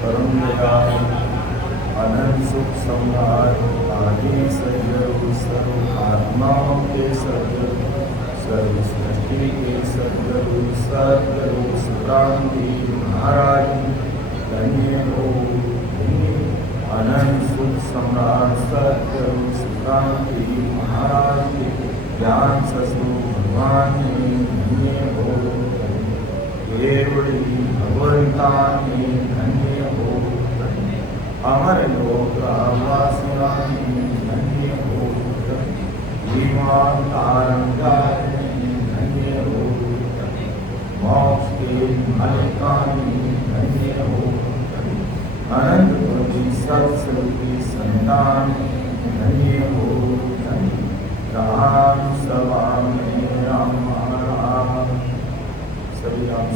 परम दयालु अनंत सुख सम्राट आदि सजग सर्व आत्माओं के सजग सर्व सृष्टि के सदगुरु सदगुरु क्रांति महाराज धन्य हो अनंत सुख सम्राट सदगुरु क्रांति महाराज के ज्ञान ससु भगवान धन्य हो केवली भगवंता धन्य हो अमर लोक वासियानि धन्य हो विमान तारंगार धन्य हो मोक्ष के मालिकानि धन्य हो अनंत कोटि सत्संगी संतान धन्य हो राम सभा में राम सभी राम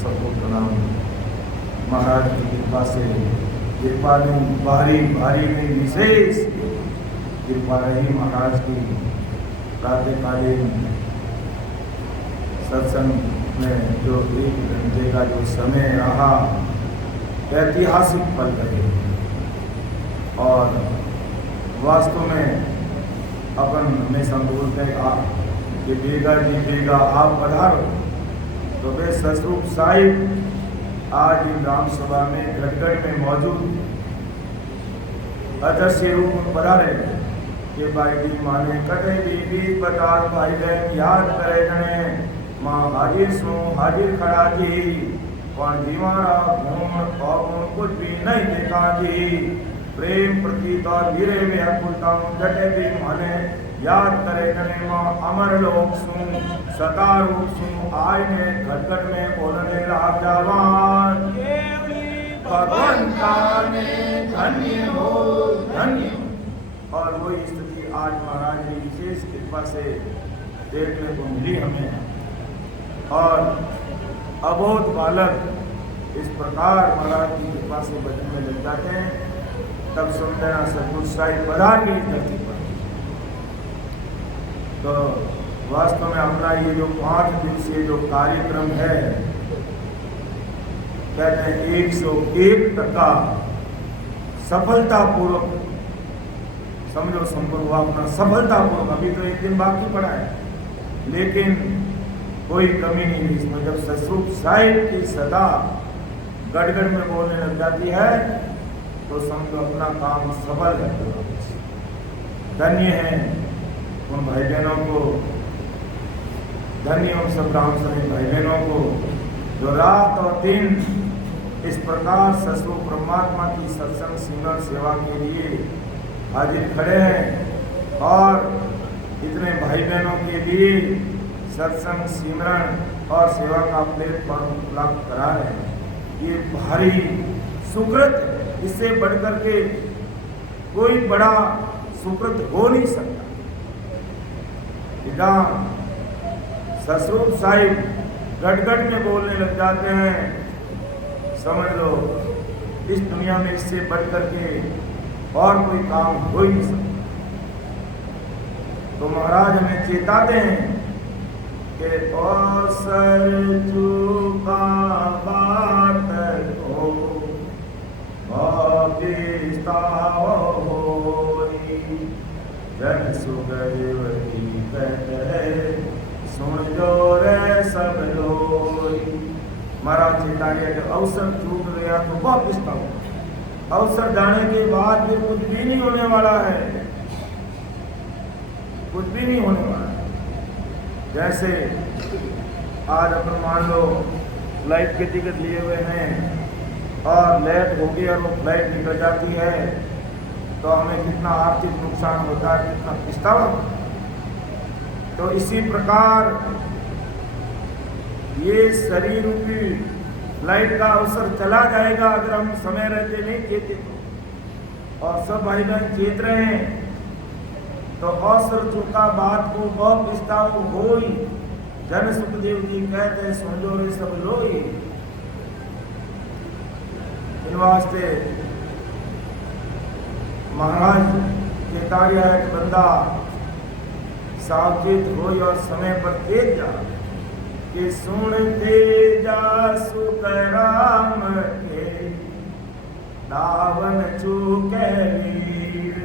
सबको प्रणाम। महाराज की कृपा से कृपा नहीं भारी भारी नहीं विशेष कृपा रही महाराज की प्रातःकालीन सत्संग में जो 1 घंटे का जो समय रहा ऐतिहासिक पल रहे और वास्तव में अपन हमेशा बोलते हैं कि बेगा जी बेगा आप पधारो तो वे ससरूप साहिब आज इन राम सभा में गढ़गढ़ में मौजूद अदृश्य रूप में पधारे कि भाई जी माने कटे बीबी बता भाई बहन याद करे जने माँ हाजिर सो हाजिर खड़ा जी पर दीवारा गुण और कुछ भी नहीं देखा जी प्रेम प्रतीत और धीरे में अकुलता जटे भी माने याद करे जने माँ अमर लोक सु सदा रूप सु आय ने घटघट में बोलने लाग जावान भगवंता ने धन्य हो धन्य और वही स्थिति आज महाराज की विशेष कृपा से देखने को मिली हमें और अबोध बालक इस प्रकार महाराज की कृपा से बचने में लग जाते हैं तब सुनते ना सदगुरु साहिब पधार की धरती पर। तो वास्तव में अपना ये जो 5 दिवसीय जो कार्यक्रम है कहते हैं 101% सफलतापूर्वक समझो संपन्न हुआ अपना सफलतापूर्वक। अभी तो 1 दिन बाकी पड़ा है लेकिन कोई कमी नहीं है इसमें। जब ससरूप साहिब की सदा गड़गड़ में बोलने लग जाती है तो समझो अपना काम सफल है। धन्य है उन भाई बहनों को, धन्य उन सब राम सभी भाई बहनों को जो रात और दिन इस प्रकार ससरूप परमात्मा की सत्संग सिमरन सेवा के लिए हाजिर खड़े हैं और इतने भाई बहनों के लिए सत्संग सिमरन और सेवा का प्लेटफॉर्म उपलब्ध करा रहे हैं। ये भारी सुकृत, इससे बढ़कर के कोई बड़ा सुकृत हो नहीं सकता। ससरूप साहिब गड़गड़ में बोलने लग जाते हैं समझ लो इस दुनिया में इससे बढ़कर के और कोई काम हो ही नहीं सकता। तो महाराज हमें चेताते हैं कि अवसर चूका बात हो जन सुगवती सुन जो रे सब लोई। महाराज चेतारिया जब अवसर चूक गया तो बहुत पछतावा। अवसर जाने के बाद फिर कुछ भी नहीं होने वाला है, कुछ भी नहीं होने वाला है। जैसे आज अपन मान लो फ्लाइट के टिकट लिए हुए हैं और लेट हो गई और वो फ्लाइट निकल जाती है तो हमें कितना आर्थिक नुकसान होता है, कितना पछतावा। तो इसी प्रकार ये शरीर रूपी फ्लाइट का अवसर चला जाएगा अगर हम समय रहते नहीं चेते तो। और सब भाई बहन चेत रहे हैं तो अवसर चुका बात को बहुत पछतावा हो ही। जन सुखदेव जी कहते हैं सुन लो रे सब लोई। इन वास्ते महाराज चेतारिया है कि बंदा सावचेत हो और समय पर तेज जा कि सुनते जा सुख राम के दावन चूके वीर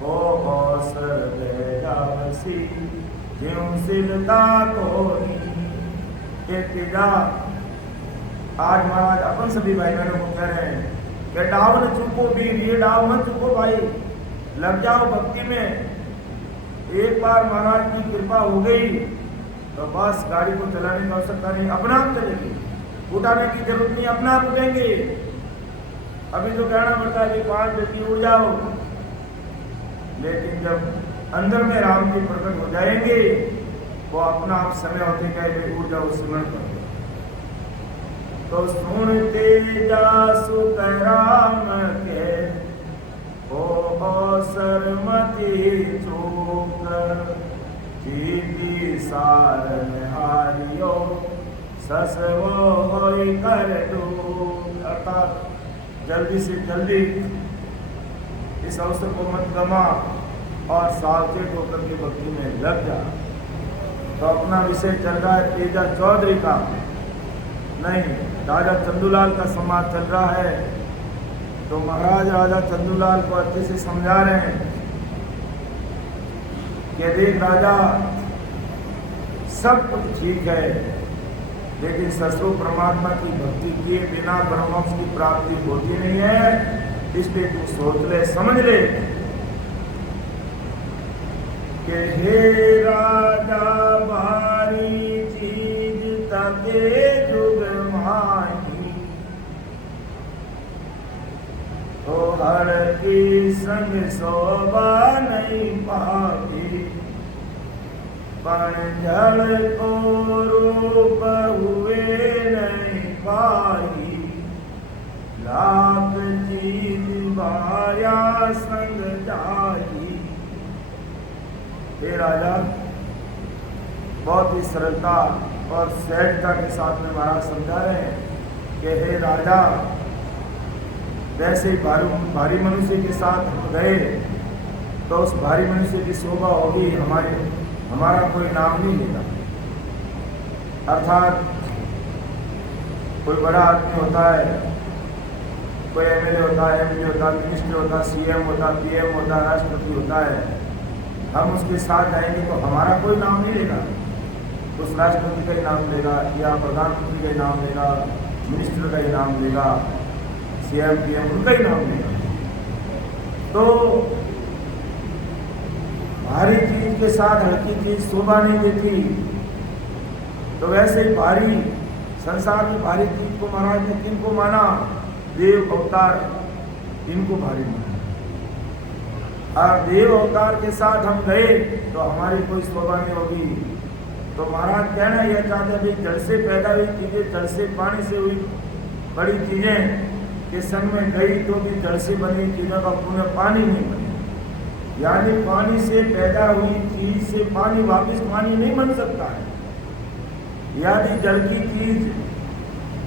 हो अवसर ले जावसी ज्यों सिलता कोनी। ये तीजा आज महाराज अपन सभी भाई बहनों को कह रहे हैं कि डाव न चूको वीर, ये डाव मत चूको भाई, लग जाओ भक्ति में। एक बार महाराज की कृपा हो गई तो बस गाड़ी को चलाने की आवश्यकता नहीं, अपना आप चलेगी, उठाने की जरूरत नहीं, अपना आप उठेंगे। अभी तो कहना पड़ता है कि 5 बजे उड़ जाओ, लेकिन जब अंदर में राम जी प्रकट हो जाएंगे वो अपना आप समय होते कहे उड़ जाओ स्मरण कर। तो सुनते जा सुख राम के ओ अवसर मति चूक, जीती सारन हारियो ससवो होई कर डूब। अर्थात जल्दी से जल्दी इस अवसर को मत गमा और सावचेत होकर के भक्ति में लग जा। तो अपना विषय चल रहा है तेजा चौधरी का, नहीं राजा चंदूलाल का संवाद चल रहा है। तो महाराज राजा चंदूलाल को अच्छे से समझा रहे हैं कि देख राजा, सब कुछ ठीक है, लेकिन ससुर परमात्मा की भक्ति किए बिना ब्रह्मोक्ष की प्राप्ति होती नहीं है। इसलिए तू सोच ले, समझ ले कि हे राजा भारी चीज तके जुग माही, तो हर की संग शोभा नहीं पाती, पण जल को रूप हुए नहीं पाई, लाख चीज बाया संग जाई। हे राजा, बहुत ही सरलता और सहजता के साथ में महाराज समझा रहे हैं कि हे राजा, वैसे ही भारी मनुष्य के साथ हम गए तो उस भारी मनुष्य की शोभा होगी, हमारा कोई नाम नहीं लेगा। अर्थात कोई बड़ा आदमी होता है, कोई एमएलए होता है, एमपी होता है, मिनिस्टर होता है, सीएम होता है, पीएम होता है, राष्ट्रपति होता है, हम उसके साथ जाएंगे तो हमारा कोई नाम नहीं लेगा, उस राष्ट्रपति का ही नाम लेगा या प्रधानमंत्री का ही नाम लेगा, मिनिस्टर का ही नाम लेगा, सीएम पीएम उनका ही नाम लेगा। तो भारी चीज के साथ हल्की चीज शोभा नहीं देती। तो वैसे ही भारी संसार में भारी चीज को महाराज ने किनको माना? देव अवतार, इनको भारी माना। और देव अवतार के साथ हम गए तो हमारी कोई शोभा नहीं होगी। तो महाराज कहना यह चाहते हैं, जल से पैदा हुई चीजें, जल से पानी से हुई बड़ी चीजें के संग में गई तो भी जल से बनी चीजों का पुण्य पानी नहीं बने। यानी पानी से पैदा हुई चीज से पानी वापस पानी नहीं बन सकता है। यदि जल की चीज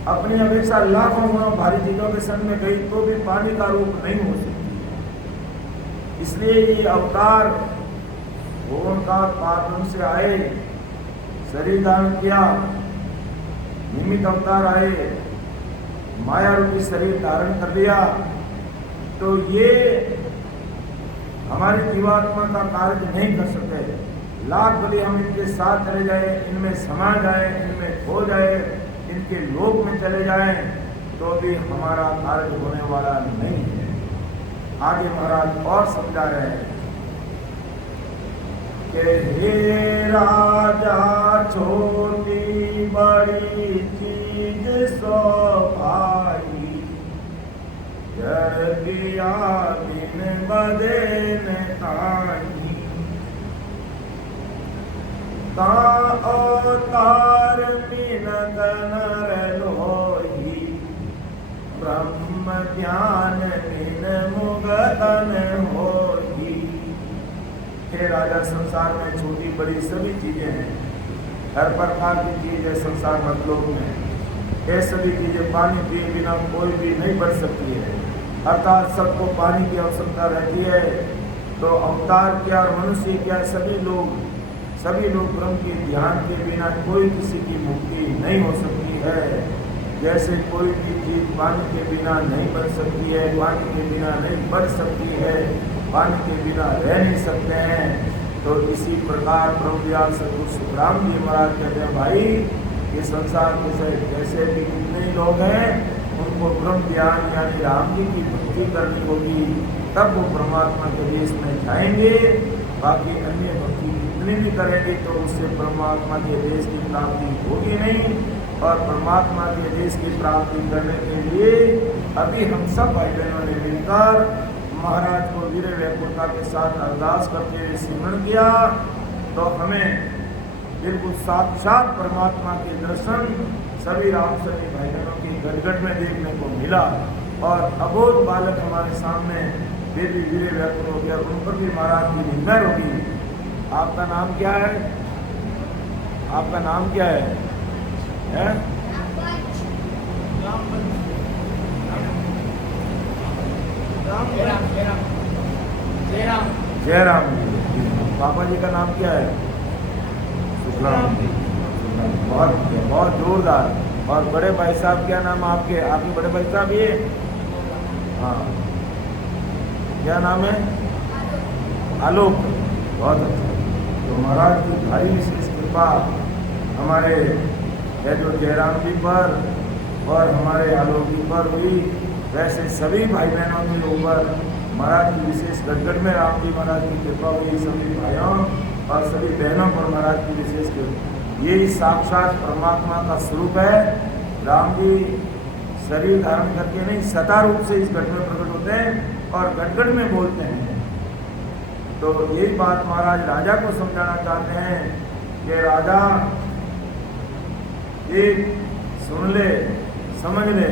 अपनी अपेक्षा लाखों गुना भारी चीजों के संग में गई तो भी पानी का रूप नहीं हो सकती। इसलिए ये अवतार ओंकार पादम से आए, शरीर धारण किया, निमित्त अवतार आए, माया रूपी शरीर धारण कर लिया। तो ये हमारी जीवात्मा का कार्य नहीं कर सकते। लाख भले हम इनके साथ चले जाए, इनमें समा जाए, इनमें खो जाए, इनके लोक में चले जाए, तो भी हमारा कार्य होने वाला नहीं है। आगे महाराज और समझा रहे हैं कि हे राजा, छोटी बड़ी चीज सो भाई, जड़ दिया बिन बदे ताही, ता अवतार बिन नर लोही, ब्रह्म ज्ञान बिन मुगतन होही। हे राजा, संसार में छोटी बड़ी सभी चीजें हैं, हर प्रकार की चीज है संसार मतलब में। ये सभी चीजें पानी पिए बिना कोई भी नहीं बढ़ सकती है, अर्थात सबको पानी की आवश्यकता रहती है। तो अवतार क्या और मनुष्य क्या, सभी लोग ब्रह्म के ध्यान के बिना कोई किसी की मुक्ति नहीं हो सकती है। जैसे कोई भी चीज़ पानी के बिना नहीं बन सकती है, पानी के बिना नहीं बढ़ सकती है, पानी के बिना रह नहीं सकते हैं, तो इसी प्रकार ब्रह्मदयाल सद्गुरु सुखराम जी महाराज कहते हैं, भाई ये संसार में से जैसे भी कितने लोग हैं उनको ब्रह्म ज्ञान यानी राम जी की भक्ति करनी होगी, तब वो परमात्मा के देश में जाएंगे। बाकी अन्य भक्ति कितनी भी करेंगे तो उससे परमात्मा के देश की प्राप्ति होगी नहीं। और परमात्मा के देश की प्राप्ति करने के लिए अभी हम सब भाई बहनों ने मिलकर महाराज को वीर वैकुंठा के साथ अरदास करते हुए सिमरण किया, तो हमें बिल्कुल साक्षात परमात्मा के दर्शन सभी रामसरी भाई बहनों की गटगट में देखने को मिला। और अबोध बालक हमारे सामने देवी वीर वैकुंठ हो गया, उन पर भी महाराज की निंदा होगी। आपका नाम क्या है? आपका नाम क्या है? जयराम जी। पापा जी का नाम क्या है? सुखराम जी। बहुत बहुत जोरदार। और बड़े भाई साहब क्या नाम आपके? आपके बड़े भाई साहब ये? हाँ, क्या नाम है? आलोक। बहुत अच्छा। तो महाराज की भारी विशेष कृपा हमारे जो जयराम जी पर और हमारे आलोक जी पर हुई, वैसे सभी भाई बहनों के ऊपर महाराज की विशेष गटगट में राम जी महाराज की कृपा हुई। सभी भाइयों और सभी बहनों पर महाराज की विशेष कृपा। यही साक्षात परमात्मा का स्वरूप है। राम जी शरीर धारण करके नहीं, सता रूप से इस घट में प्रकट होते हैं और गटगट में बोलते हैं। तो यही बात महाराज राजा को समझाना चाहते हैं कि राजा एक सुन ले, समझ ले,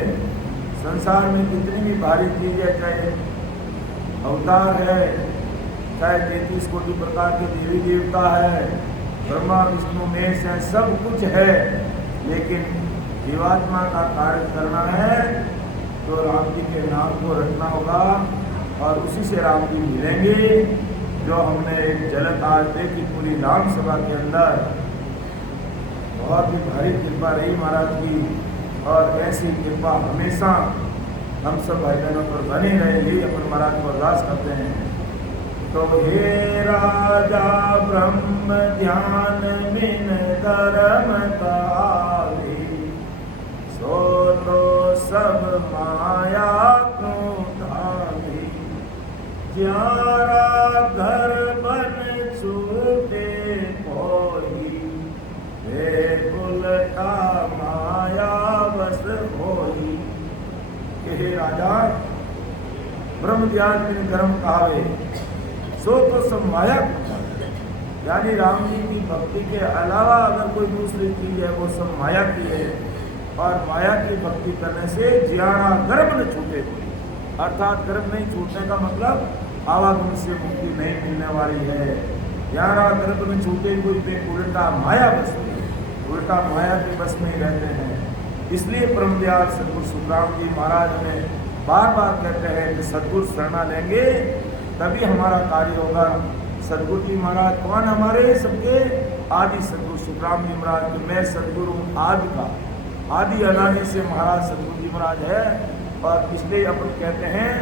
संसार में कितनी भी भारी चीजें, चाहे अवतार है, चाहे 33 कोटि प्रकार के देवी देवता है, ब्रह्मा विष्णु महेश है, सब कुछ है, लेकिन जीवात्मा का कार्य करना है तो राम जी के नाम को रखना होगा और उसी से राम जी मिलेंगे। जो हमने एक झलक आज देखी पूरी राम सभा के अंदर, बहुत ही भारी कृपा रही महाराज की। और ऐसी कृपा हमेशा हम सब भाई बहनों पर बनी रहे, यही अपन महाराज को अरदास करते हैं। तो हे राजा ब्रह्म ध्यान बिन धर्म काली, सो तो सब माया क्यों धामी, ज्यारा घर बन छूटे कोई, उल्टा माया बस होई। हे राजा ब्रह्म ज्ञान बिन धर्म कहावे, सो तो सब माया, यानी राम जी की भक्ति के अलावा अगर कोई दूसरी चीज है वो सब माया की है। और माया की भक्ति करने से जियारा गर्भ न छूटे, अर्थात गर्भ नहीं छूटने का मतलब आवागमन से मुक्ति नहीं मिलने वाली है। जियारा गर्भ न छूटे कोई पे उल्टा माया बस, उल्टा माया के बस में ही रहते हैं। इसलिए ब्रह्मदयाल सद्गुरु सुखराम जी महाराज हमें बार बार कहते हैं कि सद्गुरु शरणा लेंगे तभी हमारा कार्य होगा। सद्गुरु जी महाराज कौन हमारे सबके? आदि सद्गुरु सुखराम जी महाराज। मैं सद्गुरु आदि का, आदि अनादि से महाराज सद्गुरु जी महाराज है। और इसलिए अपन कहते हैं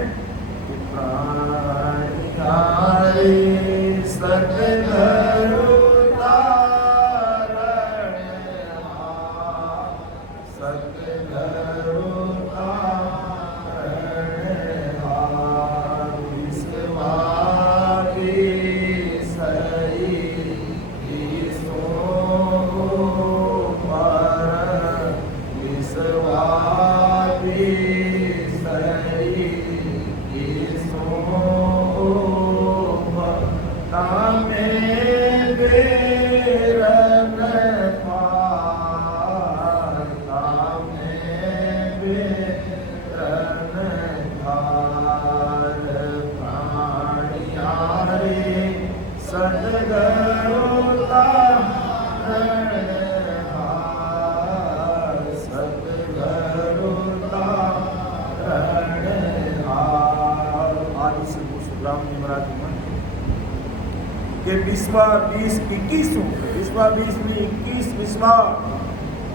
कि विश्वा 20 21 में 21 विश्वा,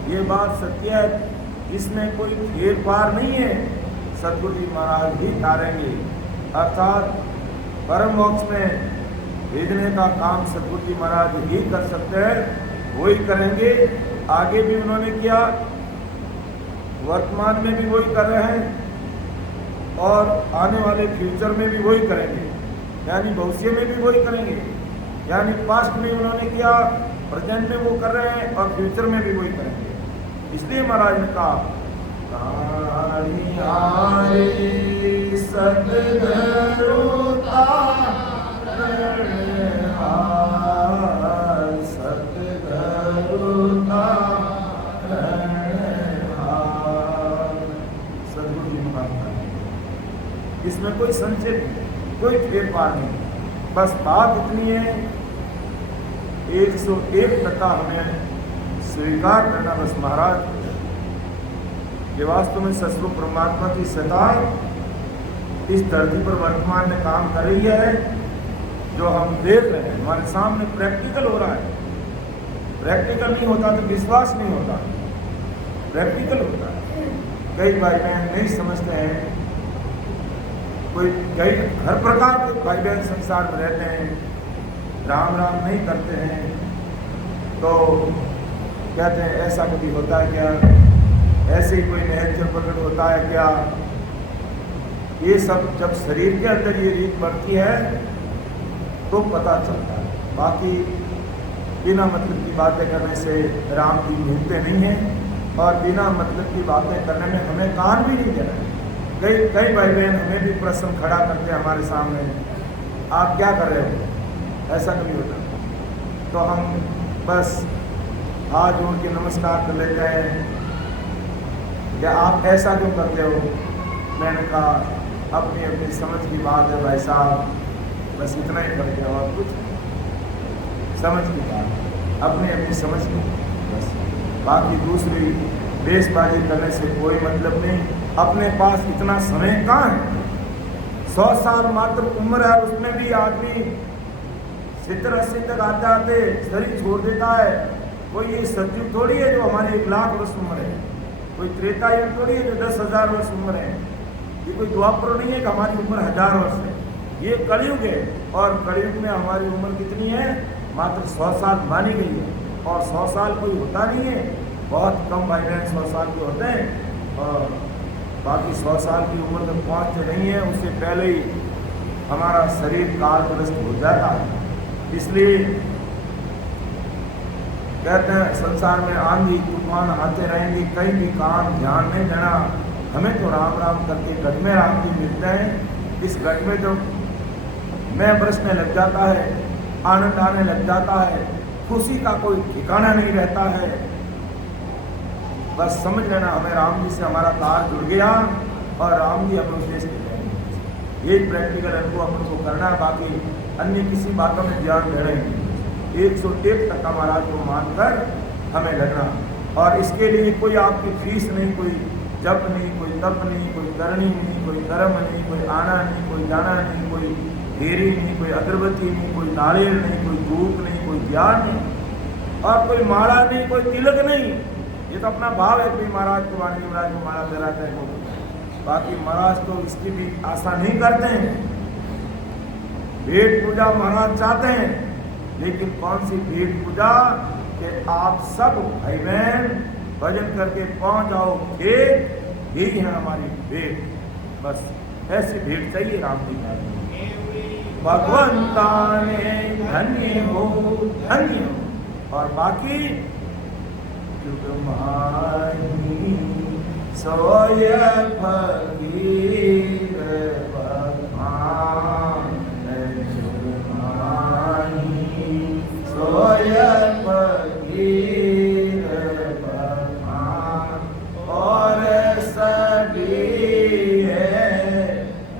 ये बात सत्य है इसमें कोई फेर पार नहीं है, सदगुरु जी महाराज ही तारेंगे। अर्थात परम मोक्ष में भेजने का काम सदगुरु जी महाराज ही कर सकते हैं, वही करेंगे। आगे भी उन्होंने किया, वर्तमान में भी वही कर रहे हैं और आने वाले फ्यूचर में भी वही करेंगे, यानी भविष्य में भी वही करेंगे। यानी पास्ट में उन्होंने किया, प्रेजेंट में वो कर रहे हैं और फ्यूचर में भी वही करेंगे। इसलिए महाराज ने कहा सदगुरु जी महाराज, इसमें कोई संशय नहीं, कोई फेर पार नहीं। बस बात इतनी है, 101% हमें स्वीकार करना बस महाराज कि वास्तव में ससुर परमात्मा की सत्ता इस धरती पर वर्तमान में काम कर रही है। जो हम देख रहे हैं हमारे सामने प्रैक्टिकल हो रहा है। प्रैक्टिकल नहीं होता तो विश्वास नहीं होता, प्रैक्टिकल होता है। कई भाई बहन नहीं समझते हैं, कई हर प्रकार के भाई बहन संसार में रहते हैं, राम राम नहीं करते हैं, तो कहते हैं ऐसा कभी होता है क्या, ऐसे ही कोई नेचर प्रकट होता है क्या। ये सब जब शरीर के अंदर ये रीत बढ़ती है तो पता चलता है। बाकी बिना मतलब की बातें करने से राम जी मिलते नहीं हैं और बिना मतलब की बातें करने में हमें कान भी नहीं देना है। कई भाई बहन हमें भी प्रश्न खड़ा करते हैं हमारे सामने, आप क्या कर रहे हो, ऐसा कभी होता। तो हम बस हाथ जोड़ के नमस्कार कर लेते हैं, या आप ऐसा क्यों करते हो। मैंने कहा अपनी अपनी समझ की बात है भाई साहब, बस इतना ही करते हो और कुछ समझ की बात, अपनी अपनी समझ की बस। बाकी दूसरी बेसबाजी करने से कोई मतलब नहीं। अपने पास इतना समय कहाँ है, 100 साल मात्र उम्र है, उसमें भी आदमी 70-80 तक आते आते शरीर छोड़ देता है। कोई ये सतयुग थोड़ी है जो हमारी 1 लाख वर्ष उम्र है, कोई त्रेता युग थोड़ी है जो 10,000 वर्ष उम्र है, ये कोई द्वापर नहीं है कि हमारी उम्र 1000 वर्ष है। ये कलयुग है और कलयुग में हमारी उम्र कितनी है, मात्र 100 साल मानी गई है। और 100 साल कोई होता नहीं है, बहुत कम भाई बहन 100 साल के होते हैं और बाकी 100 साल की उम्र तक पहुँचते नहीं है, उससे पहले ही हमारा शरीर कालग्रस्त हो जाता है। इसलिए कहते हैं संसार में आंधी तूफान आते रहेंगे, कहीं भी काम ध्यान नहीं देना। हमें तो राम राम करके घट में राम जी मिलते हैं। इस घट में जो मैं बरसने लग जाता है, आनंद आने लग जाता है, खुशी का कोई ठिकाना नहीं रहता है। बस समझ लेना हमें राम जी से हमारा तार जुड़ गया और राम जी हमें उसे ये प्रैक्टिकल हमको अपन को करना है। बाकी अन्य किसी बातों में ध्यान दे रहे हैं, 101% महाराज को मानकर हमें लगना। और इसके लिए कोई आपकी फीस नहीं, कोई जप नहीं, कोई तप नहीं, कोई करनी नहीं, कोई कर्म नहीं, कोई आना नहीं, कोई जाना नहीं, कोई फेरी नहीं, कोई अगरबत्ती नहीं, कोई नारियल नहीं, कोई धूप नहीं, कोई ज्ञान नहीं और कोई माला नहीं, कोई तिलक नहीं। ये तो अपना भाव है कि महाराज को वाणी महाराज को माला दिलाते हैं। बाकी महाराज तो इसकी भी आशा नहीं करते हैं। भेंट पूजा महाराज चाहते हैं, लेकिन कौन सी भेंट पूजा कि आप सब भाई बहन भजन करके पहुंच जाओ खेत, यही है हमारी भेंट। बस ऐसी भेंट चाहिए राम जी का। भगवंता ने धन्य हो, धन्य हो। और बाकी जुग माही सोय फकीर बखान, जुग माही सोय फकीर बखान। और सभी है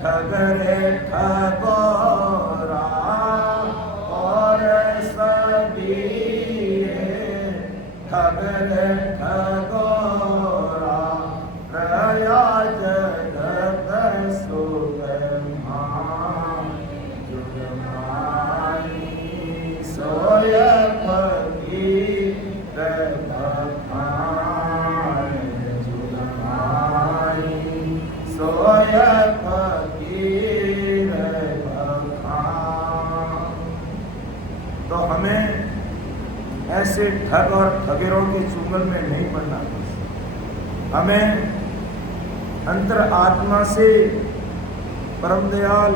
ठगरे ठगोरा, और सभी है ठगरे ठगोरा। प्रया जगत सुगमा, जुग माही सोय फकीर बखान, जुग सोय फकीर बखान। तो हमें ऐसे ठग और ठगेरों के चुंगल में नहीं पड़ना। हमें अंतर आत्मा से परम दयाल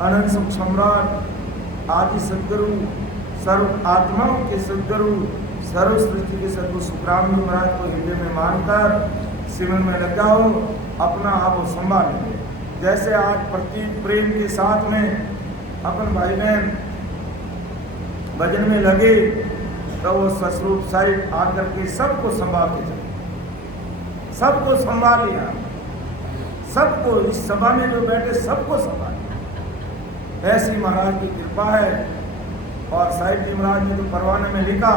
अनंत सुख सम्राट आदि सद्गुरु, सर्व आत्माओं के सद्गुरु, सर्व सृष्टि के सद्गुरु सुखराम जी महाराज को हृदय में मानकर सिमरन में लग जाओ, अपना आप संभाल लेंगे। जैसे आज प्रतीक प्रेम के साथ में अपन भाई बहन भजन में लगे, तो वो ससुरूप साइड आकर के सबको संभाल के चले, सबको संभाल लिया, सबको इस सभा में जो बैठे सबको संभाल लिया। ऐसी महाराज की कृपा है। और साहिब जी महाराज ने तो परवाने में लिखा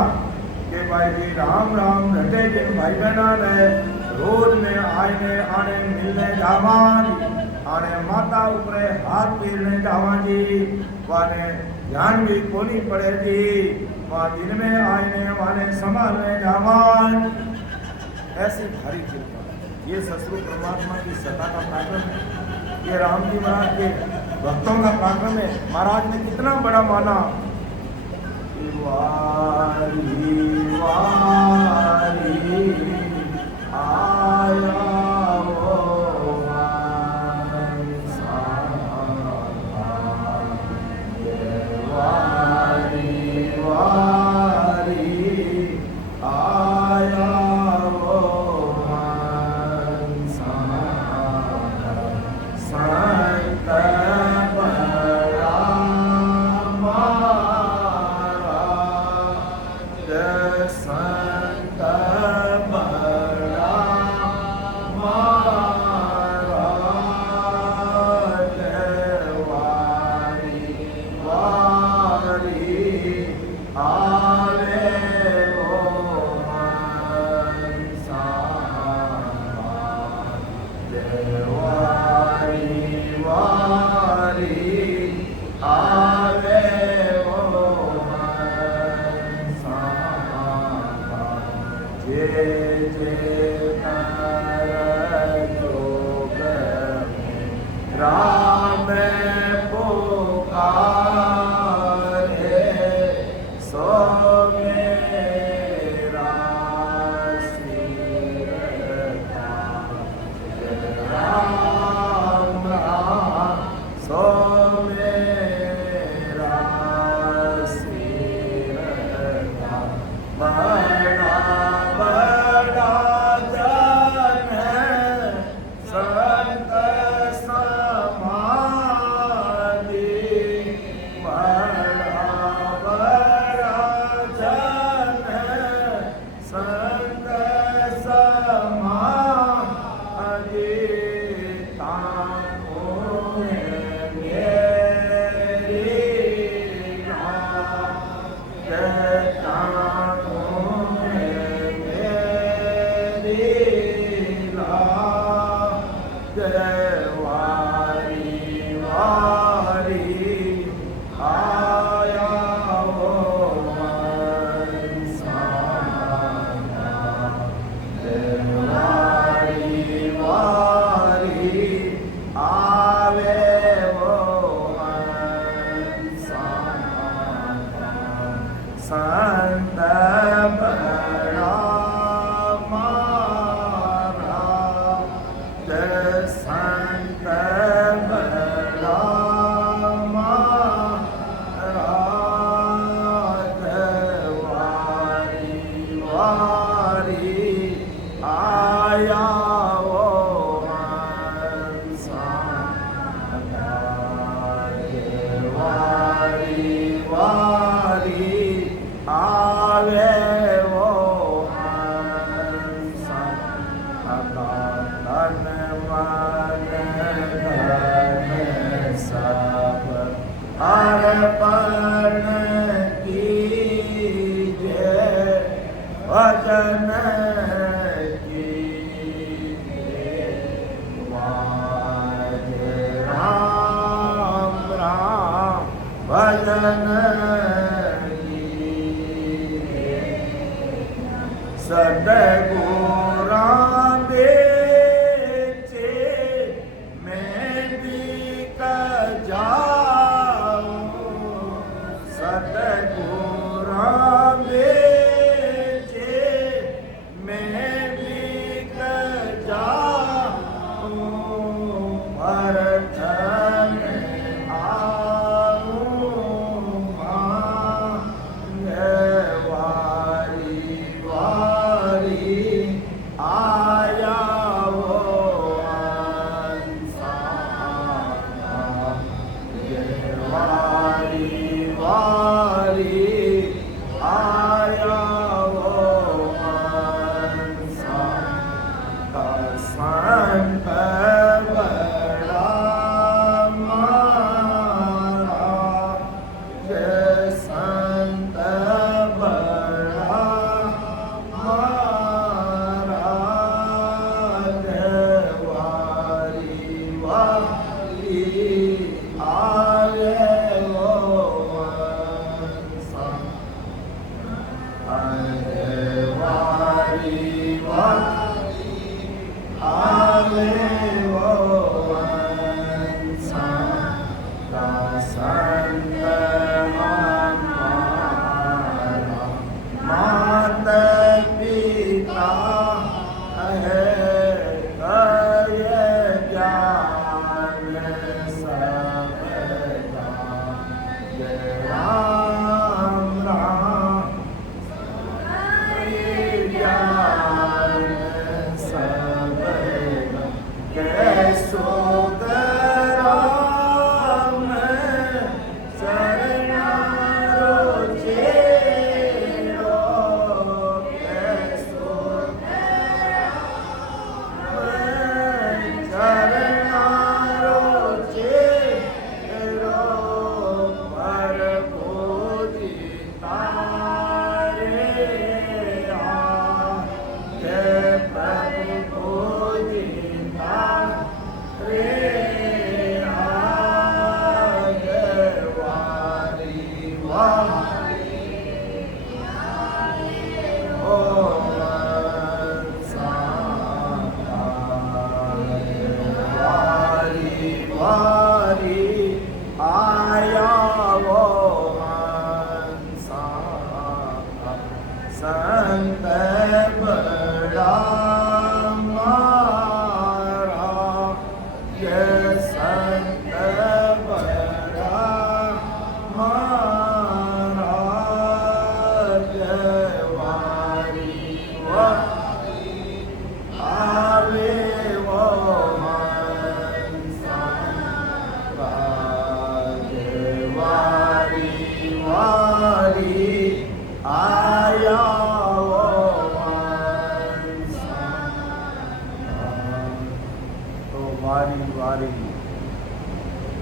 कि भाई जी राम राम घटे जिन भाई बहना है, रोज में आने आने मिलने जावान, आने माता ऊपरे हाथ फेरने जावा जी, वाने ध्यान भी कोनी पड़े जी, वहाँ दिन में आने वाने संभालने जावान। ऐसी भारी कृपा। ये ससुर परमात्मा की सत्ता का पराक्रम है, ये राम जी महाराज के भक्तों का पराक्रम है। महाराज ने कितना बड़ा माना, वारी वारी आया वो हंसा, वारी वारी आया वो हंसा, संत बड़ा महाराज, संत बड़ा महाराज, वारी वारी आवे वो हंसा, वारी वारी आवे वो हंसा, जे जे कर जोग राम पुकारे, सो मेरा सिर राम राम, सो मेरा सिर बड़ा बड़ा जन संत समाधि, बड़ा बड़ा जन संत समाधि, ताको मेरी ताको मेरी वारी वारी आया वो हंसा, वारी वारी आवे वो हंसा, संत बड़ा महाराज, संत बड़ा महाराज, वारी वारी आया वो हंसा, वारी वारी आवे वो हंसा, तन मन धन सब अर्पण कीजे, भजन कीजे, वाजे राम राम भजन कीजे, सतगुरां बेचे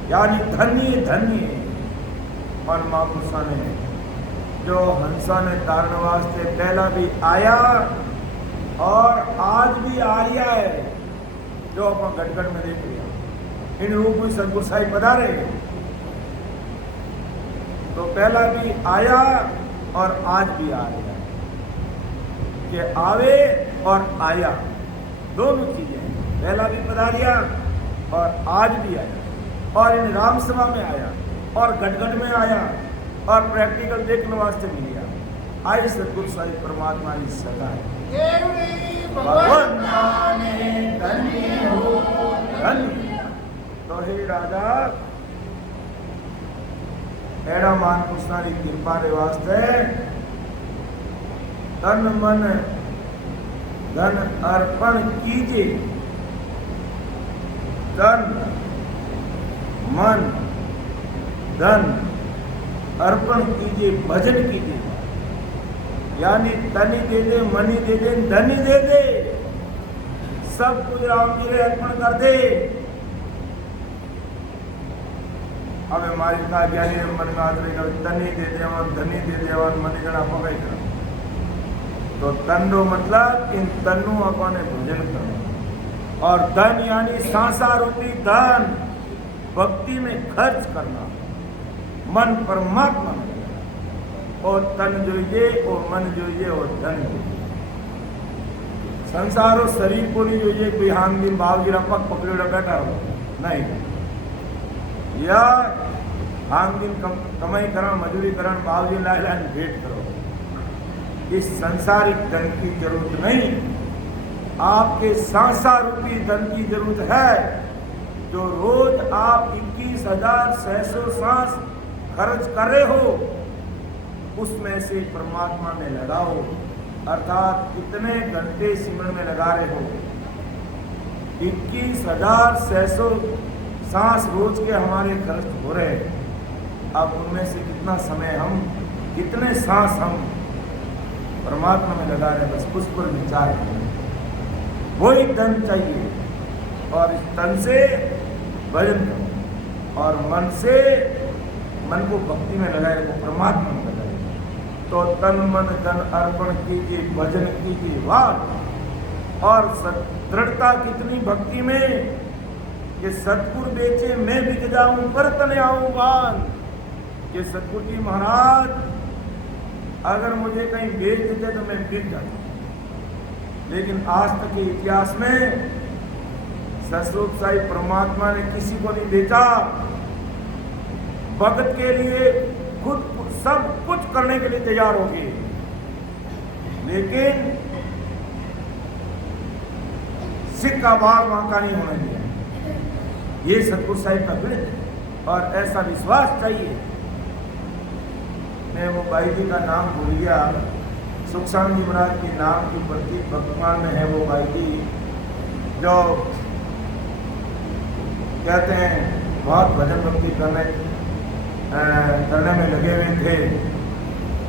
यानी धन्य धन्य मन महापुरुषा ने जो हंसा ने तारण वास्ते पहला भी आया और आज भी आ रहा है, जो अपन गटगट में देख लिया इन रूप में सदगुरु साहिब पधारे तो पहला भी आया और आज भी आ रहा है कि आवे और आया दोनों चीजें, पहला भी पधारिया और आज भी आया और इन राम सभा में आया और गटगट में आया और प्रैक्टिकल देखने वास्ते भी लिया। आई सदगुरु साहिब परमात्मा की सदा है भगवान धन्य हो धन्य। तो हे राजा एड़ा मान पुरुषा की कृपा रे वास्ते तन मन धन अर्पण कीजिए, तन मन धन अर्पण कीजिए, भजन कीजिए। यानी तन ही दे दे, मन ही दे दे, धन ही दे दे, सब कुछ राम जी रे अर्पण कर दे। अब हमारी का ज्ञानी मन में आदमी का तन ही दे दे और धन ही दे दे और मन जड़ा पकड़ कर तो तनो मतलब इन तनु अपने भोजन करो और धन यानी सांसा रूपी धन भक्ति में खर्च करना, मन परमात्मा में और तन जोइए और मन जोइए और धन जोइए। संसारो शरीर को नहीं जोइए कोई हांग दिन भाव गिरा पग पकड़े बैठा हो नहीं, या हांग दिन कमाई करा मजूरी करा भाव जी लाए लाइन भेंट करो। इस संसारिक धन की जरूरत नहीं, आपके सांसा रूपी धन की जरूरत है जो रोज आप 21,600 सांस खर्च कर रहे हो उसमें से परमात्मा में लगाओ, अर्थात कितने घंटे सिमरन में लगा रहे हो। 21,600 सांस रोज के हमारे खर्च हो रहे हैं, अब उनमें से कितना समय हम कितने सांस हम परमात्मा में लगा रहे हैं, बस उस पर विचार करें। वही धन चाहिए और इस तन से भजन करो और मन से मन को भक्ति में लगाए, वो परमात्मा में लगाए। तो तन मन धन अर्पण कीजिए, भजन कीजिए, वाह। और दृढ़ता कितनी भक्ति में कि सतगुरु बेचे मैं बिक जाऊं पर तने आऊं बान। ये सतगुरु जी महाराज अगर मुझे कहीं बेच देते तो मैं बिक जाता, लेकिन आज तक के इतिहास में सस्वरूप साई परमात्मा ने किसी को नहीं बेचा। भक्त के लिए खुद सब कुछ करने के लिए तैयार होगी, लेकिन सिख का भाग वहां का नहीं होना चाहिए। ये सतगुरु साहिब का गणित है और ऐसा विश्वास चाहिए। मैं वो भाई जी का नाम भूल गया, सुखशांत जी महाराज के नाम की प्रतीक वर्तमान में है। वो भाई जी जो कहते हैं बहुत भजन भक्ति करने में लगे हुए थे,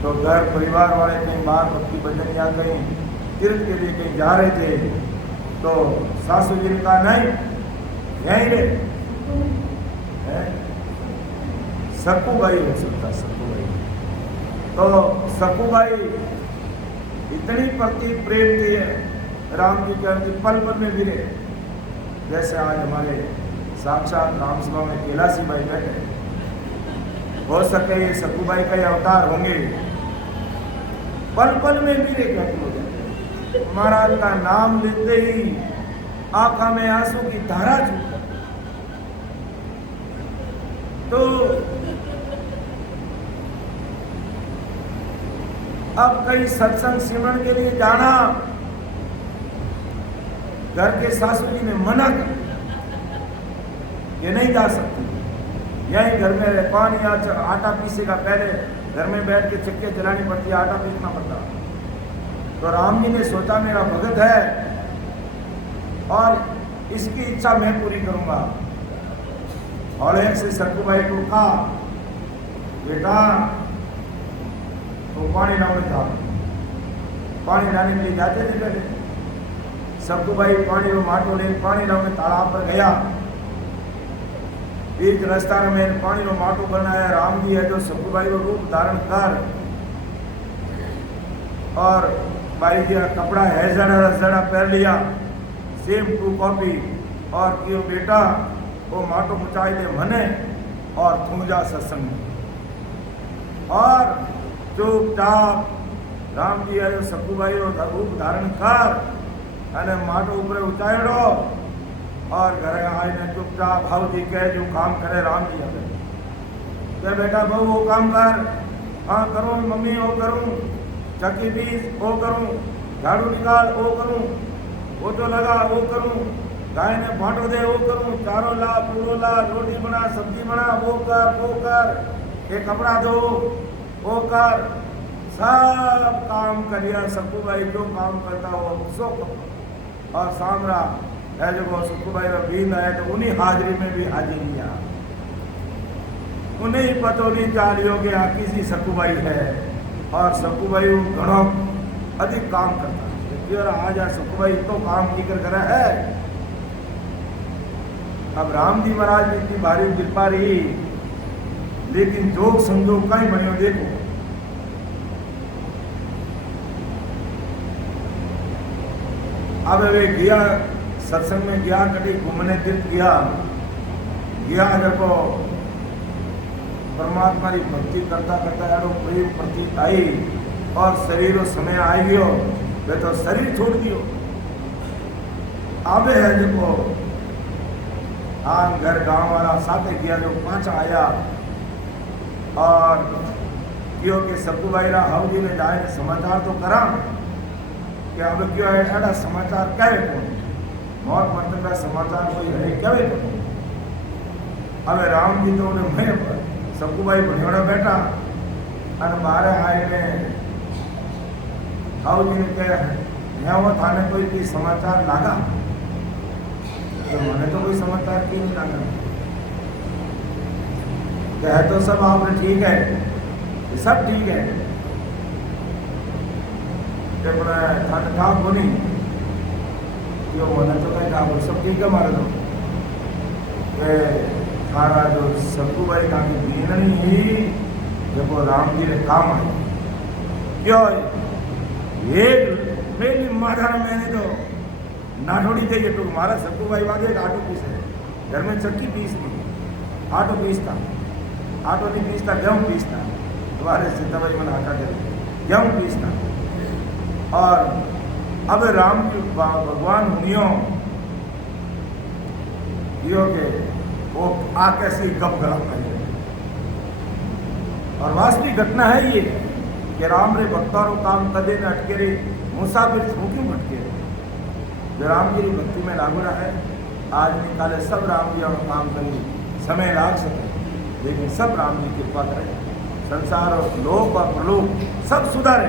तो घर परिवार वाले कहीं बाहर भक्ति भजन या कहीं तीर्थ के लिए कहीं जा रहे थे, तो सासू जी ने कहा नहीं यहीं रहे। सक्कू भाई हो सकता, सक्कू भाई। तो सक्कू भाई इतनी प्रति प्रेम थी राम जी के पल पल में गिरे, जैसे आज हमारे साक्षात राम सभा में कैलाशी भाई बैठे। हो सके ये सक्कू भाई का ही अवतार होंगे। पल पल में गिरे कहते महाराज का नाम लेते ही आंखों में आंसू की धारा छूट। तो अब कहीं सत्संग सिमरन के लिए जाना, घर के सासू जी ने मना कर ये नहीं जा सकती, यही घर में पानी या आटा पीसेगा, पहले घर में बैठ के चक्के चलानी पड़ती है, आटा पीसना पड़ता। तो राम जी ने सोचा मेरा भगत है और इसकी इच्छा मैं पूरी करूंगा। और एक से सक्कू भाई को कहा बेटा तो पानी लाने था, पानी लाने के लिए जाते थे पहले। सक्कू भाई पानी वो माटो ले पानी लाने तालाब पर गया। बीच रास्ता में पानी नो माटो बनाया। राम जी है जो सक्कू भाई को रूप धारण कर और भाई जी कपड़ा है जड़ा पहन लिया, सेम टू कॉपी, और क्यों बेटा वो माटो मुचाई दे मने और थूं जा सत्संग। और चुपचाप राम जी है जो सक्कू भाई नो रूप धारण कर अने माटो ऊपर उचाड़ो और घरे आए चुपचाप भाव जी कह जो काम करे राम जी हमें क्या बेटा बहु वो काम कर, हाँ करूँ मम्मी वो करूँ, चक्की बीज वो करूँ, झाड़ू निकाल वो करूँ, वो तो लगा वो करूँ, गाय ने भाटो दे वो करूँ, चारों ला पूरो ला, रोटी बना सब्जी बना वो कर, ये कपड़ा धो वो कर, सब काम करिया सक्कू भाई जो काम करता हो सो। और सामरा है जो वो सक्कू भाई का बीन आया तो उन्हीं हाजिरी में भी हाजिर लिया, उन्हें पतो नहीं चालियो कि किसी सक्कू भाई है और सक्कू भाई घणो अधिक काम करता है। और आज सक्कू भाई तो काम की कर है। अब राम जी महाराज ने इतनी भारी कृपा रही, लेकिन जोग संजोग का ही बनियो देखो। अब वे गया सत्संग में गया, कभी घूमने तीर्थ गया देखो परमात्मा की भक्ति करता करता यारो प्रेम प्रतीत आई और शरीर समय आई गयो, वे तो शरीर छोड़ दियो। आवे है देखो आम घर गांव वाला साथे गया जो पांचा आया और क्यों के सक्कू भाई रा हाउ जी ने जाए समाचार तो करा कि अब क्यों है ऐसा समाचार कहे कौन मौत मरने का समाचार कोई है कहे कौन। अब राम जी तो उन्हें मैं सक्कू भाई भणियोड़ा बैठा और बारे आए ने हाउ जी ने कहा वो थाने कोई की समाचार लागा, तो मैंने तो कोई समाचार क्यों नहीं लागा, कहे तो सब आपने ठीक है, सब ठीक है, थाने था बोली यो मैंने तो कहा सब ठीक है हमारे तो थारा जो सक्कू भाई का बीननी ही जब राम जी ने काम आए क्यों एक मेरी माथा मैंने तो नाठोड़ी चाहिए तो हमारा सक्कू भाई वागे आटो पीस है घर में चक्की पीस दी, आटो पीसता, आटो नहीं पीसता गेहूँ पीसता, तुम्हारे सीता भाई मैंने आटा दे गेहूँ पीसता। और अब राम जी भगवान मुनियों यो के वो आ कैसी गप गला पाई। और वास्तविक घटना है ये कि राम रे भक्तारों काम कदे न अटके रे मुसाफिर छू क्यों भटके रे। जो राम जी की भक्ति में लागू रहा है आज निकाले सब राम जी और काम करने समय लाग सके, लेकिन सब राम जी कृपा करें, संसार और लोक और प्रलोक सब सुधारे।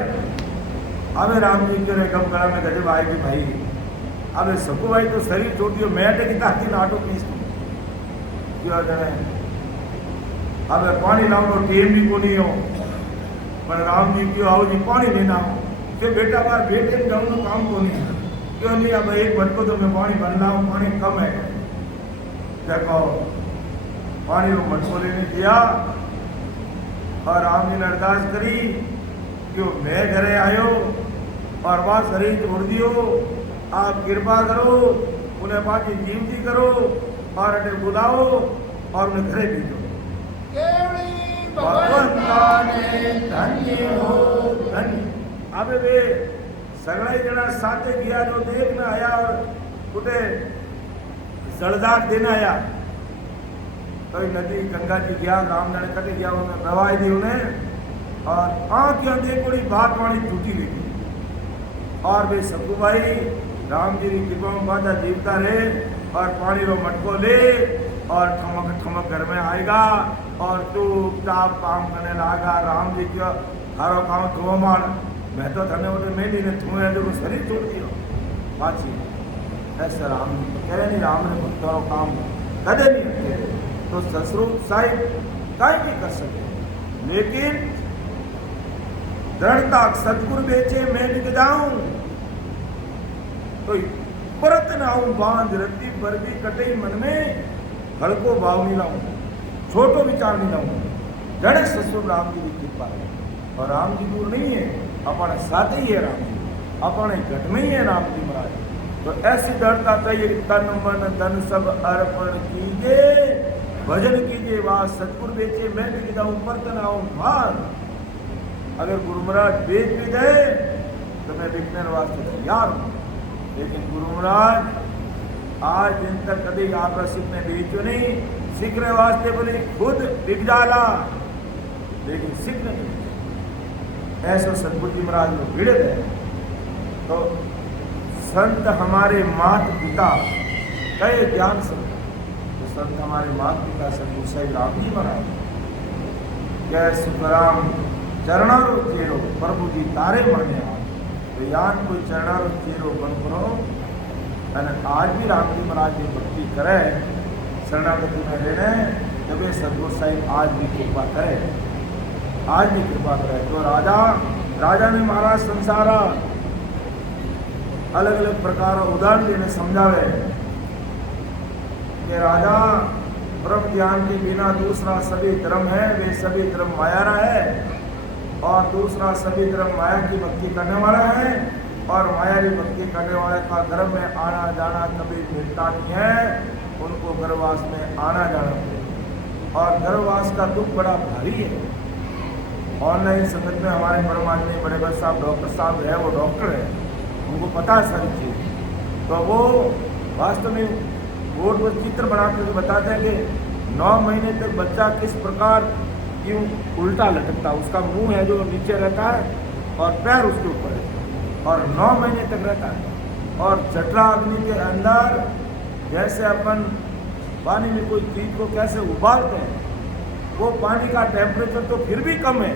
अबे राम जी के गम गला में गजब आएगी भाई। अबे सकू भाई तो शरीर छोड़ दियो, मैं की ताकि नाटो पीस क्यों जने। अब पानी लाओ तो टेम भी को नहीं हो, पर राम जी क्यों आओ जी पानी लेना हो तो बेटा बार बेटे जाऊँ तो काम को नहीं क्यों नहीं। अब एक भटको तो मैं पानी भर लाऊं, पानी कम है। देखो पानी को भटको लेने दिया और राम जी ने अरदास करी क्यों मैं घरे आयो और वहाँ शरीर छोड़ दियो, आप कृपा करो उन्हें बाकी जीवती करो और अटे बुलाओ और उन्हें घरे भेजो। धन्य हो धन्य। अब वे सगड़ा जना साथे गया जो देखना आया और उठे जलदार देना आया तो नदी गंगा जी गया, राम जाने कटे गया, उन्हें दवाई दी उन्हें और आँखियाँ देख बड़ी बात वाणी टूटी लेगी। और वे सबू भाई राम जी की कृपा में बाधा जीवता रहे और पानी रो मटको ले और ठमक ठमक घर में आएगा और चुपचाप काम करने लगा। राम जी का थारो काम धो मार, मैं तो धन्य होते मैं नहीं धुएं जो शरीर छोड़ दियो बाची। ऐसा राम जी कह रहे नहीं, राम ने भक्तों काम कदे नहीं रखे तो ससुर साहिब कहीं नहीं कर सके। लेकिन दृढ़ता सतगुरु बेचे मैं बिक जाऊं तो परत न आऊं बांध रत्ती पर भी कटे मन में हड़को भाव नहीं लाऊं, छोटो विचार नहीं लाऊं। जड़े ससुर राम जी की कृपा है और राम जी दूर नहीं है, अपने साथ ही है राम जी, अपने घट में ही है राम जी महाराज। तो ऐसी दृढ़ता चाहिए तन मन धन सब अर्पण कीजिए, भजन कीजिए, वाह सतगुरु बेचे मैं बिक जाऊं परत न आऊं बांध। अगर गुरु महाराज बेच भी गए तो मैं बिकने वास्ते तैयार हूँ, लेकिन गुरु महाराज आज दिन तक कभी आप सीखने बेचो नहीं, सीखने वास्ते बोले खुद बिक जाला लेकिन सीखने नहीं। ऐसा सतगुरु जी महाराज में भिड़े है। तो संत हमारे माता पिता कई ज्ञान से, तो संत हमारे माता पिता सतगुरु साहिब राम जी महाराज जय सुखराम चरणारो चेरो प्रभु जी तारे माने तो यान कोई चरणारो चेरो बन करो। आज भी राम जी महाराज की भक्ति करे, शरणागति में रहने, जब ये सतगुरु साहिब आज भी कृपा करे, आज भी कृपा करे। तो राजा ने महाराज संसार अलग अलग प्रकार उदाहरण देने समझावे कि राजा ब्रह्म ज्ञान के बिना दूसरा सभी धर्म है, वे सभी धर्म माया है और दूसरा सभी धर्म माया की भक्ति करने वाला है और माया की भक्ति करने वाले का धर्म में आना जाना कभी मिलता नहीं है, उनको गर्भवास में आना जाना पड़ेगा और गर्भवास का दुख बड़ा भारी है। ऑनलाइन संगत में हमारे परमात्मा बड़े बड़े साहब डॉक्टर साहब है, वो डॉक्टर है, उनको पता है सारी चीज़। तो वो वास्तव में बोर्ड पर चित्र बनाते हुए बताते हैं कि 9 महीने तक बच्चा किस प्रकार क्यों उल्टा लटकता, उसका मुंह है जो नीचे रहता है और पैर उसके ऊपर है और 9 महीने तक रहता है। और जठरा अग्नि के अंदर जैसे अपन पानी में कोई चीज को कैसे उबालते हैं, वो पानी का टेम्परेचर तो फिर भी कम है,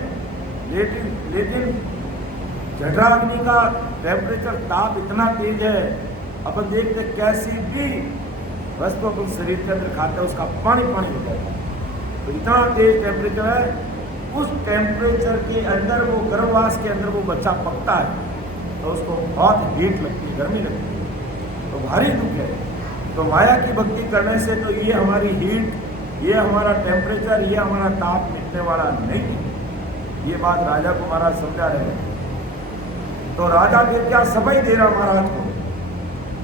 लेकिन जठरा अग्नि का टेम्परेचर ताप इतना तेज है, अपन देखते कैसी भी वस्तु अपन शरीर के अंदर खाते हैं उसका पानी पानी हो जाता है। तो इतना तेज टेम्परेचर है, उस टेम्परेचर के अंदर वो गर्भवास के अंदर वो बच्चा पकता है तो उसको बहुत हीट लगती है, गर्मी लगती है, तो भारी दुख है। तो माया की भक्ति करने से तो ये हमारी हीट, ये हमारा टेम्परेचर, ये हमारा ताप मिटने वाला नहीं है। ये बात राजा को महाराज समझा रहे हैं। तो राजा फिर क्या सफाई दे रहा महाराज को,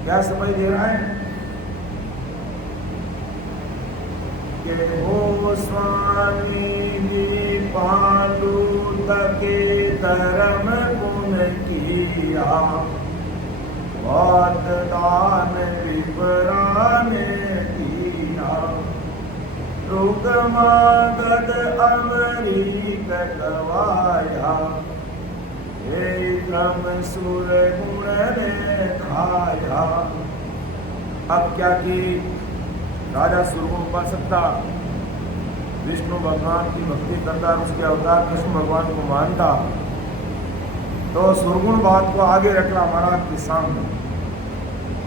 क्या सफाई दे रहा है कि हो स्वामी जी पांडु के धर्म गुण किया, बहुत दान विपरान किया। रुकमागध अमरीक गवाया, हे क्रम सुर गुण ने धाया। अब क्या कि राजा सुरगुण उपासक था, विष्णु भगवान की भक्ति करता, उसके अवतार कृष्ण भगवान को मानता, तो सुरगुण बात को आगे रखना महाराज के सामने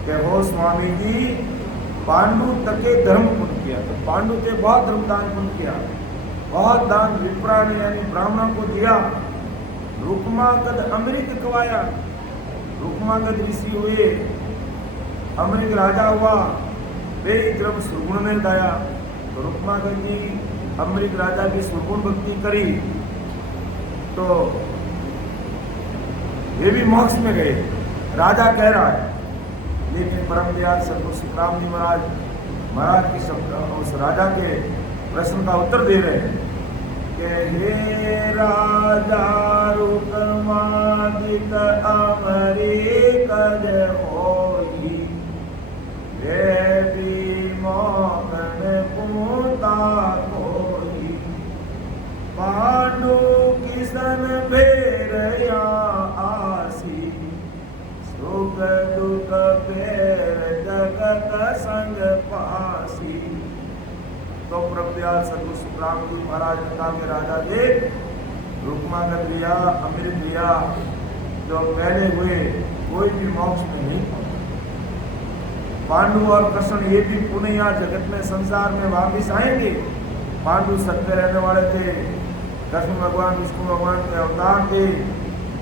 कि हो स्वामी जी, पांडु तके धर्म पुण्य किया, तो पांडु के बहुत धर्मदान पुण्य किया, बहुत दान विप्रा ने यानी ब्राह्मणों को दिया। रुकमागध अमृत कवाया, रुकमागध ऋषि हुए, अमृत राजा हुआ, वे क्रम सुरगुण ने गाया। तो रुकमागध जी अमृत राजा की सुरगुण भक्ति करी तो ये भी मोक्ष में गए, राजा कह रहा है। लेकिन परम दयाल सतगुरु सुखराम जी महाराज की उस राजा के प्रश्न का उत्तर दे रहे हैं कि हे राजा रुकमादिक अमरीक होई, हे विमोहन पूता कोई, पांडु किसन फेरया आसी, सुख दुख फेर जगत संग पासी। तो प्रभुदयाल सतगुरु सुखराम जी महाराज के राजा देख रुकमागध लिया, अमृत लिया, जो पहले हुए कोई भी मोक्ष में नहीं पहुंचा। पांडु और कृष्ण ये भी पुनः यहाँ जगत में संसार में वापिस आएंगे। पांडु सत्य रहने वाले थे, कृष्ण भगवान विष्णु भगवान के अवतार थे,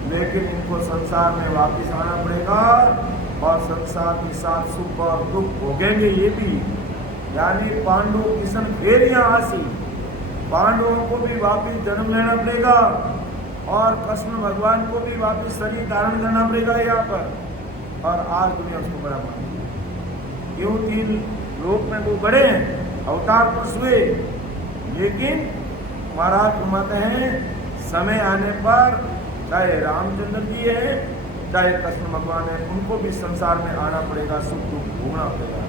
लेकिन इनको संसार में वापिस आना पड़ेगा और संसार के साथ सुख और दुख भोगेंगे ये भी। यानी पांडु किशन फिर यहाँ आसी, पांडवों को भी वापिस जन्म लेना पड़ेगा और कृष्ण भगवान को भी वापिस शरीर धारण करना पड़ेगा यहाँ पर। और आज दुनिया उसको बड़ा मानती है, क्यों? 3 लोक में वो बड़े हैं, अवतार पुरुष हुए, लेकिन महाराज फरमाते हैं समय आने पर चाहे रामचंद्र जी है चाहे कृष्ण भगवान है, उनको भी संसार में आना पड़ेगा, सुख दुख भोगना पड़ेगा,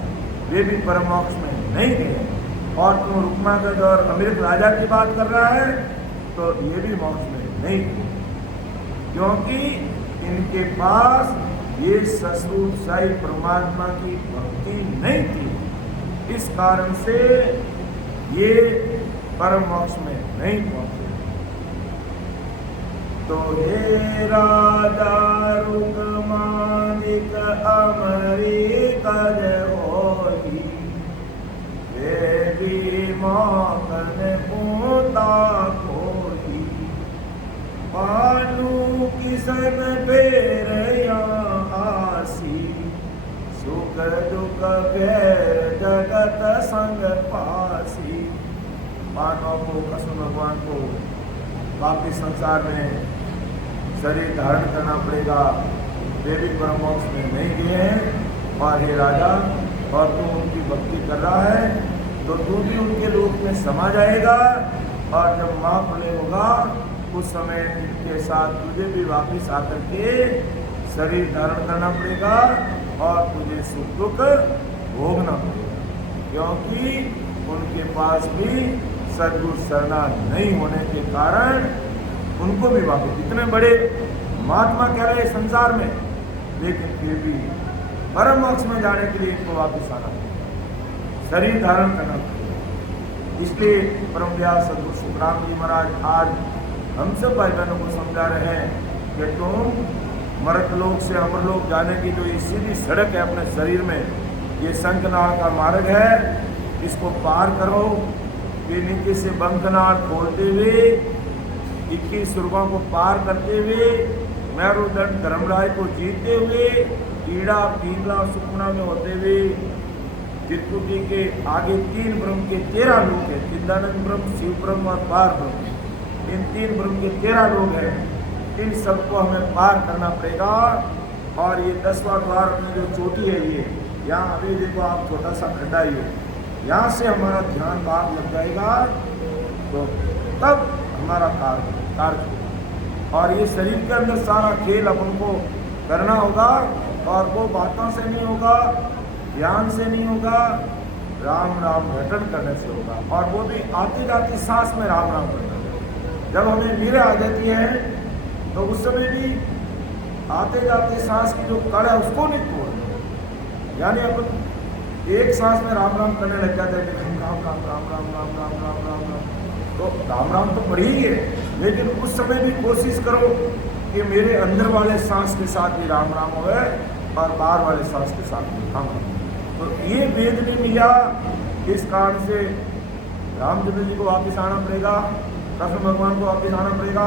वे भी परम मोक्ष में नहीं गए। और तुम रुकमागध और अमृत राजा की बात कर रहा है तो ये भी मोक्ष में नहीं गए, क्योंकि इनके पास ये ससुर साई परमात्मा की भक्ति नहीं थी, इस कारण से ये परम मोक्ष में नहीं पहुंचे। तो हे राजा रुकमादिक अमरीक होई, हे विमोहन पूता कोई, पांडु किसन फेरया आसी, सुख दुख फेर जगत संग पासी। पांडवों को कृष्ण भगवान को वापिस संसार में शरीर धारण करना पड़ेगा, वे भी परम मोक्ष में नहीं गए हैं। और हे राजा, और तू उनकी भक्ति कर रहा है तो तू भी उनके रूप में समा जाएगा, और जब महाप्रलय होगा उस समय उनके साथ तुझे भी वापिस आकर के शरीर धारण करना पड़ेगा और तुझे सुख दुख भोगना पड़ेगा, क्योंकि उनके पास भी सद्गुरु शरणा नहीं होने के कारण उनको भी वापिस, इतने बड़े महात्मा कह रहे संसार में, लेकिन फिर भी परम मोक्ष में जाने के लिए इनको वापिस आना पड़ेगा, शरीर धारण करना पड़ेगा। इसलिए परम दयाल सद्गुरु सुखराम जी महाराज आज हम सब भाई बहनों को समझा रहे हैं कि तुम मर्तलोक से अमरलोक जाने की जो ये सीधी सड़क है अपने शरीर में, ये शंखनाद का मार्ग है, इसको पार करो। ये नीचे से बंकनाद खोलते हुए 21 स्वर्गों को पार करते हुए मेरुदंड धर्मराय को जीतते हुए ईड़ा पींगला सुखना में होते हुए चित्रकूटी के आगे 3 ब्रह्म के 13 लोग हैं, चिदानंद ब्रह्म, शिव ब्रह्म और पार ब्रह्म, इन 3 ब्रह्म के 13 लोग हैं। इन सबको हमें पार करना पड़ेगा। और ये 10वां द्वार में जो चोटी है, ये यहाँ अभी देखो आप छोटा सा खड्डा ही है, यहाँ से हमारा ध्यान भाग लग जाएगा तो तब हमारा कार्य। और ये शरीर के अंदर सारा खेल अपन को करना होगा, और वो बातों से नहीं होगा, ध्यान से नहीं होगा, राम राम रटन करने से होगा, और वो भी आती जाती सांस में राम राम करना। जब हमें नींद आ जाती है तो उस समय भी आते जाते सांस की जो कड़ है उसको नहीं तोड़ना, यानी अपन एक सांस में राम राम करने लग जाते हैं, लेकिन राम राम राम राम राम राम राम राम राम, तो राम राम तो बड़ी ही है, लेकिन उस समय भी कोशिश करो कि मेरे अंदर वाले सांस के साथ भी राम राम होए और बाहर वाले सांस के साथ भी राम राम। तो ये वेद ने मिला, इस कारण से रामचंद्र जी को वापिस आना पड़ेगा, कृष्ण भगवान को वापिस आना पड़ेगा,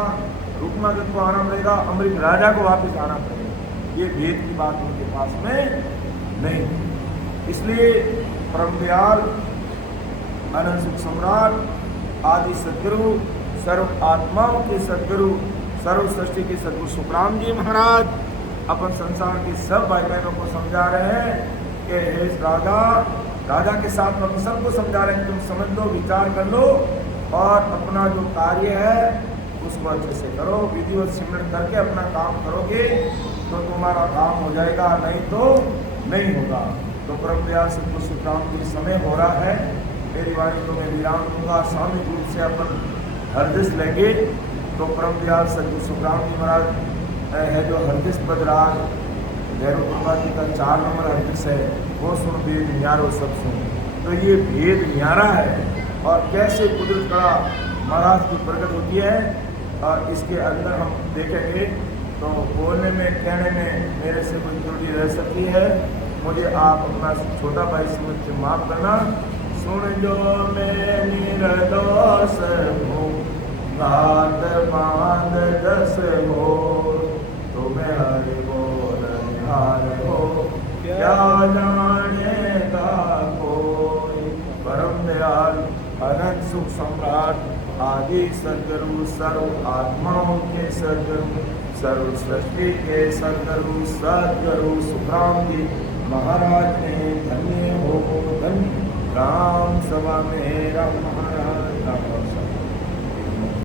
रुक्मागत को आना पड़ेगा, अमृत राजा को वापिस आना पड़ेगा। ये भेद की बात उनके पास में नहीं। इसलिए परम दयाल अनंत सुख सम्राट आदि सदगुरु, सर्व आत्माओं के सदगुरु, सर्व सृष्टि के सदगुरु सुखराम जी महाराज अपन संसार के सब भाई बहनों को समझा रहे हैं कि हे राजा के साथ हम सबको समझा रहे हैं, तुम समझ लो, विचार कर लो और अपना जो कार्य है उसको अच्छे से करो, विधिवत सिमरन करके अपना काम करोगे तो तुम्हारा काम हो जाएगा, नहीं तो नहीं होगा। तो परम दयाल सदगुरु सुखराम जी समय हो रहा है, मेरी वाणी को मैं विराम दूंगा, सामूहिक रूप से अपन हरदिश लेंगे। तो परम दयाल सदगुरु सुखराम जी महाराज है जो हरदिश पदराज भैरव जी का 4 नंबर हरदिश है, वो सुन भेद न्यारो सब सुन। तो ये भेद न्यारा है और कैसे कुदरत कड़ा महाराज की प्रकट होती है, और इसके अंदर हम देखेंगे। तो बोलने में कहने में मेरे से कोई त्रुटि रह सकती है, मुझे आप अपना छोटा भाई समझ के माफ़ करना। सुन जो मैं निर्दोष हूँ, घात बांध दस हो, तो मैं हरि बोल निहार हो, क्या जानेगा कोई। परम दयाल अनंत सुख सम्राट आदि सदगुरु, सर्व आत्माओं के सदगुरु, सर्व सृष्टि के सदगुरु, सदगुरु सुखराम जी महाराज ने धन्य हो, धन्य राम सभा में राम महाराज।